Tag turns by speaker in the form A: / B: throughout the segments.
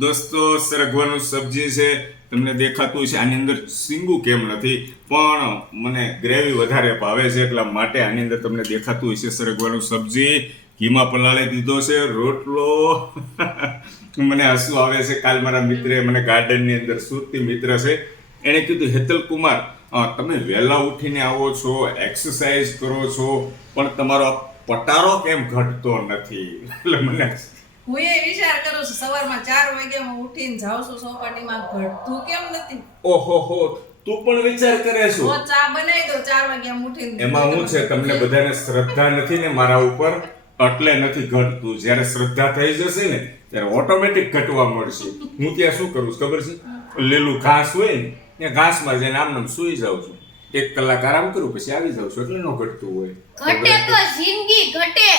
A: દોસ્તો, સરગવાનું સબ્જી છે, તમને દેખાતું છે આની અંદર સિંગુ કેમ નથી? પણ મને ગ્રેવી વધારે ભાવે છે, એટલા માટે આની અંદર તમને દેખાતું હશે સરગવાનું સબ્જી. ઘીમાં પલાળી દીધો છે, રોટલો. મને હસવું આવે છે. કાલ મારા મિત્રે મને ગાર્ડનની અંદર સુરતી મિત્ર છે, એણે કીધું, હેતલ કુમાર તમે વહેલા ઉઠીને આવો છો એક્સરસાઇઝ કરો છો, પણ તમારો પટારો કેમ ઘટતો નથી? એટલે મને
B: હું એ વિચાર કરું છું સવારમાં ચાર વાગ્યામાં ઉઠીને જાઉં છું ચોપાટીમાં ઘટતું કેમ નથી?
A: ઓહો હો તું પણ વિચાર કરે
B: તો
A: હું
B: ચા બનાવી દો ચાર વાગ્યામાં ઉઠીને.
A: એમાં હું છે તમને બધાને શ્રદ્ધા નથી ને મારા ઉપર? એટલે નથી ઘટતું. જ્યારે શ્રદ્ધા થઈ જશે ને ત્યારે ઓટોમેટિક ઘટવા મળશે. હું ત્યાં શું કરું છું ખબર છે? લીલું ઘાસ હોય ને ત્યાં ઘાસમાં જઈને આમ નામ સુઈ જાઉં છું. એક કલાક આરામ કરું પછી આવી જાઉં છું. એટલે ન ઘટતું હોય.
C: ઘટે તો જિંદગી ઘટે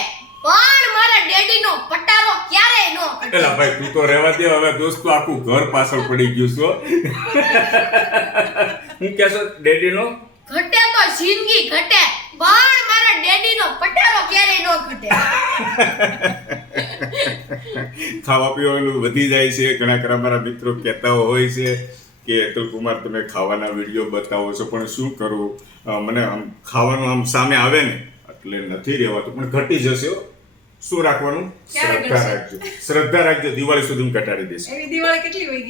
C: પણ મારા ડેડીનો પટારો ક્યારેય નો ઘટે
A: એલા ભાઈ તું તો રહેવા દે હવે દોસ્તો આખું ઘર પાછળ પડી ગયું છો હું. કહેશો ડેડીનો?
C: ઘટે તો જિંદગી ઘટે પણ મારા ડેડીનો પટારો ક્યારે નો ઘટે.
A: ખાવા પીવાનું વધી જાય છે. ઘણા ખરા મારા મિત્રો કહેતા હોય છે કે અતુલ કુમાર તમે ખાવાના વીડિયો બતાવો છો પણ શું કરું? મને આમ ખાવાનું આમ સામે આવે ને એટલે નથી રહેવાતું પણ ઘટી જશે. શું રાખવાનું? શ્રદ્ધા રાખજો. શ્રદ્ધા રાખજો. દિવાળી સુધી હું ઘટાડી દઈશ
B: એવી દિવાળી કેટલી ગઈ?